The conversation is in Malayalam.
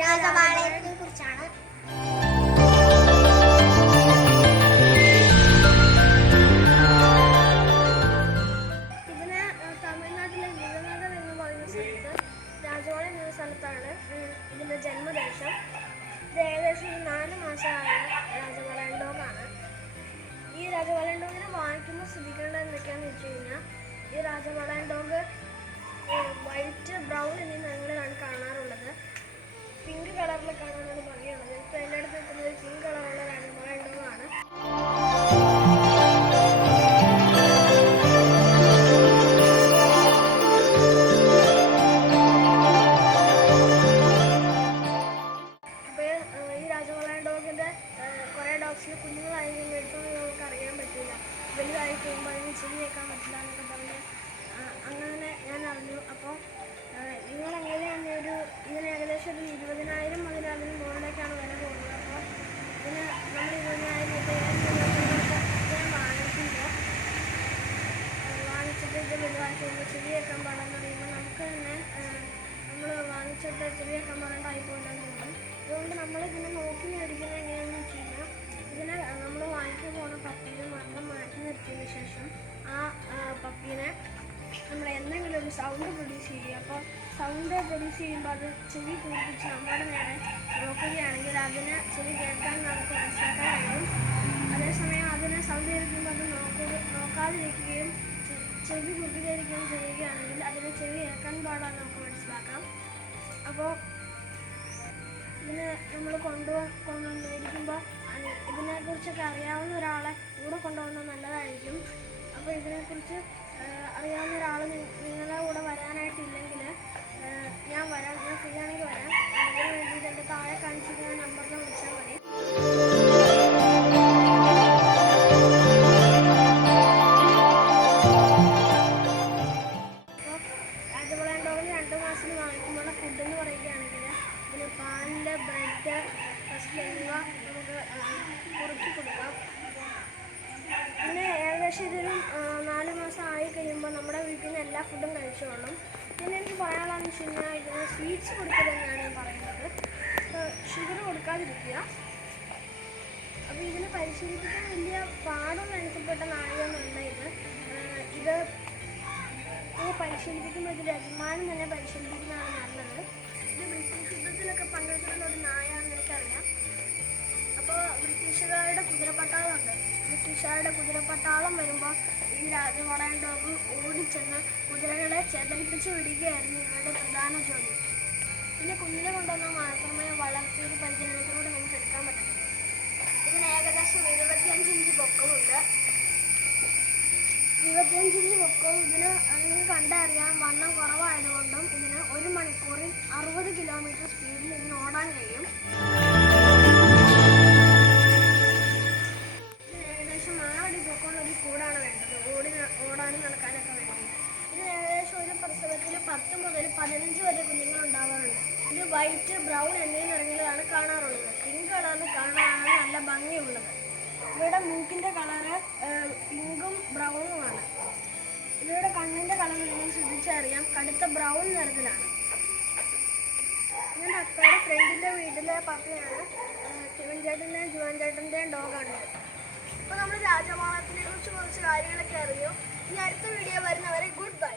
രാജപാളയത്തെ കുറിച്ചാണ്. ഇതിന് തമിഴ്നാട്ടിലെ വിരുദനഗർ എന്ന് പറയുന്ന സ്ഥലത്ത് രാജപാളയം എന്ന സ്ഥലത്താണ് ഇതിൻ്റെ ജന്മദേശം. ഇത് ഏകദേശം 4 മാസമായ രാജപാളയം ഡോഗാണ്. ഈ രാജപാളയം ഡോഗിനെ വാങ്ങിക്കുമ്പോൾ ശ്രദ്ധിക്കേണ്ടത് എന്തൊക്കെയാണെന്ന് വെച്ച് കഴിഞ്ഞാൽ, ഈ രാജപാളയം ഡോഗ് വൈറ്റ്, ബ്രൗൺ എന്നീ നിറങ്ങളിലാണ് കാണാറുള്ളത്. പിങ്ക് കളറിൽ കാണാനാണ് ഭംഗിയുള്ളത്. ഇപ്പോൾ എൻ്റെ അടുത്ത് നിൽക്കുന്നത് പിങ്ക് കളറുള്ള രാജപാളയം ഡോഗാണ്. അപ്പോൾ ഈ രാജപാളയം ഡോഗിൻ്റെ കുറേ ഡോഗ്സിന് കുഞ്ഞുങ്ങളായി എടുത്തൊന്നും നമുക്ക് അറിയാൻ പറ്റില്ല. വലുതായി കഴിയുമ്പോൾ അതിന് ചെവി കേൾക്കാൻ പറ്റില്ല എന്നൊക്കെ പറഞ്ഞ് അങ്ങനെ ഞാൻ അറിഞ്ഞു. അപ്പോൾ നിങ്ങളെങ്ങനെയാണ് ഇതിന് ഏകദേശം ഒരു 20,000 മുതൽ അതിന് മുകളിലേക്കാണ് വില പോകുന്നത്. അപ്പോൾ ഇതിന് നമ്മൾ 20,000 ഞാൻ വാങ്ങിച്ചിട്ട് ഇത് വലുതായി കഴിയുമ്പോൾ ചെവി കേൾക്കാൻ പാടാന്ന് പറയുമ്പോൾ നമുക്ക് തന്നെ നമ്മൾ വാങ്ങിച്ചിട്ട് ചെവി കേൾക്കാൻ പാടാണ്ടായി പോകണ്ടെന്ന് തോന്നും. അതുകൊണ്ട് നമ്മളിതിനെ നോക്കി മേടിക്കുന്നത് എങ്ങനെയാണെന്ന് വെച്ച് കഴിഞ്ഞാൽ, ഇതിനെ നമ്മൾ വാങ്ങിക്കാൻ പോകുന്ന പപ്പീനെ മാത്രം മാറ്റി നിർത്തിയതിന് ശേഷം ആ പപ്പീനെ നമ്മൾ എന്തെങ്കിലും ഒരു സൗണ്ട് പ്രൊഡ്യൂസ് ചെയ്യുക. അപ്പോൾ സൗണ്ട് പ്രൊഡ്യൂസ് ചെയ്യുമ്പോൾ അത് ചെവി കൂർപ്പിച്ച് നമ്മുടെ നേരെ നോക്കുകയാണെങ്കിൽ അതിന് ചെവി കേൾക്കാൻ നമുക്ക് മനസ്സിലാക്കാൻ കഴിയും. അതേസമയം അതിനെ സൗണ്ട് കേൾക്കുമ്പോൾ അത് നോക്കാതിരിക്കുകയും ചെവി കുറുകിയിരിക്കുകയും ചെയ്യുകയാണെങ്കിൽ അതിന് ചെവി കേൾക്കാൻ പാടാന്ന് നമുക്ക് മനസ്സിലാക്കാം. അപ്പോൾ ഇതിനെ നമ്മൾ കൊണ്ടുവന്നിരിക്കുമ്പോൾ ഇതിനെക്കുറിച്ചൊക്കെ അറിയാവുന്ന ഒരാളെ കൂടെ കൊണ്ടുപോകുന്നത് നല്ലതായിരിക്കും. അപ്പോൾ ഇതിനെക്കുറിച്ച് അറിയാവുന്ന ഒരാൾ നിങ്ങളുടെ കൂടെ വരാനായിട്ടില്ലെങ്കിൽ ഞാൻ വരാം. ഞാൻ ഫ്രീ ആണെങ്കിൽ വരാം. അതിന് വേണ്ടിയിട്ട് എൻ്റെ താഴെ കാണിച്ചിരിക്കുന്ന നമ്പറിൽ വിളിച്ചാൽ മതി. അപ്പോൾ രാജപാളയം ഡോഗിന് 2 മാസത്തിന് വാങ്ങിക്കുമ്പോൾ ഫുഡ് എന്ന് പറയുകയാണെങ്കിൽ ഇതിന് പാലിൻ്റെ ബ്രെഡ്, റസ്ക് എന്നിവ നമുക്ക് കുറുക്കി കൊടുക്കാം. പിന്നെ ഏകദേശം ഇതൊരു 4 മാസം ആയി കഴിയുമ്പോൾ നമ്മുടെ വീട്ടിൽ നിന്ന് എല്ലാ ഫുഡും കഴിച്ചോളും. പിന്നെ എനിക്ക് പറയാനുള്ളതെന്ന് വെച്ച് കഴിഞ്ഞാൽ, ഇതിന് സ്വീറ്റ്സ് കൊടുക്കരുതെന്നാണ് ഞാൻ പറയുന്നത്. ഷുഗർ കൊടുക്കാതിരിക്കുക. അപ്പോൾ ഇതിന് പരിശീലിപ്പിക്കാൻ വലിയ പാടും മെനക്കപ്പെട്ട നായകനല്ല ഇത് പരിശീലിപ്പിക്കുമ്പോൾ ഇതിൽ യജമാനൻ തന്നെ പരിശീലിപ്പിക്കുന്നതാണ് നല്ലത്. ഇത് ബ്രിട്ടീഷ് യുദ്ധത്തിലൊക്കെ പങ്കെടുക്കുന്ന ഒരു നായാണെന്ന് എനിക്കറിയാം. അപ്പോൾ ബ്രിട്ടീഷുകാരുടെ കുതിരപ്പട്ടാളം വരുമ്പോൾ ഈ രാജപാളയം ഡോഗ് ഓടിച്ചെന്ന് കുതിരകളെ ചെതലിപ്പിച്ച് വിടുകയായിരുന്നു ഇവരുടെ പ്രധാന ജോലി. പിന്നെ കുഞ്ഞിനെ കൊണ്ടുവന്നാൽ മാത്രമേ വളർത്തിയൊരു പരിചരണത്തിലൂടെ നമുക്ക് എടുക്കാൻ പറ്റും. ഇതിന് ഏകദേശം 25 ഇഞ്ച് പൊക്കമുണ്ട്. 25 ഇഞ്ച് പൊക്കവും ഇതിന് നിങ്ങൾക്ക് കണ്ടറിയാം വണ്ണം കുറവായതുകൊണ്ടും ഇതിന് 1 മണിക്കൂറിൽ 60 കിലോമീറ്റർ സ്പീഡിൽ ഇതിന് ഓടാൻ കഴിയും. കൂടാണ് വേണ്ടത് ഓടാനും നടക്കാനൊക്കെ വേണ്ടി. ഇതിന് ഏകദേശം ഒരു പ്രസവത്തിൽ 10 മുതൽ 15 വരെ കുഞ്ഞുങ്ങൾ ഉണ്ടാവാറുണ്ട്. ഇത് വൈറ്റ്, ബ്രൗൺ എന്നീ നിറങ്ങളിലാണ് കാണാറുള്ളത്. പിങ്ക് കളറിൽ കാണാനാണ് നല്ല ഭംഗിയുള്ളത്. ഇവയുടെ മൂക്കിൻ്റെ കളറ് പിങ്കും ബ്രൗണുമാണ്. ഇവയുടെ കണ്ണിൻ്റെ കളർ നിങ്ങൾ ശ്രദ്ധിച്ചറിയാം, കടുത്ത ബ്രൗൺ നിറത്തിലാണ്. ഞാൻ അക്കയുടെ ഫ്രണ്ടിൻ്റെ വീട്ടിലെ പപ്പിയാണ്. ശിവൻ ചേട്ടൻ്റെയും ജുവാൻ ചേട്ടൻ്റെയും ഡോഗാണ്. അപ്പോൾ നമ്മൾ രാജപാളയത്തിനെ കുറിച്ച് കുറച്ച് കാര്യങ്ങളൊക്കെ അറിയും. ഇനി അടുത്ത വീഡിയോ വരുന്നവരെ ഗുഡ് ബൈ.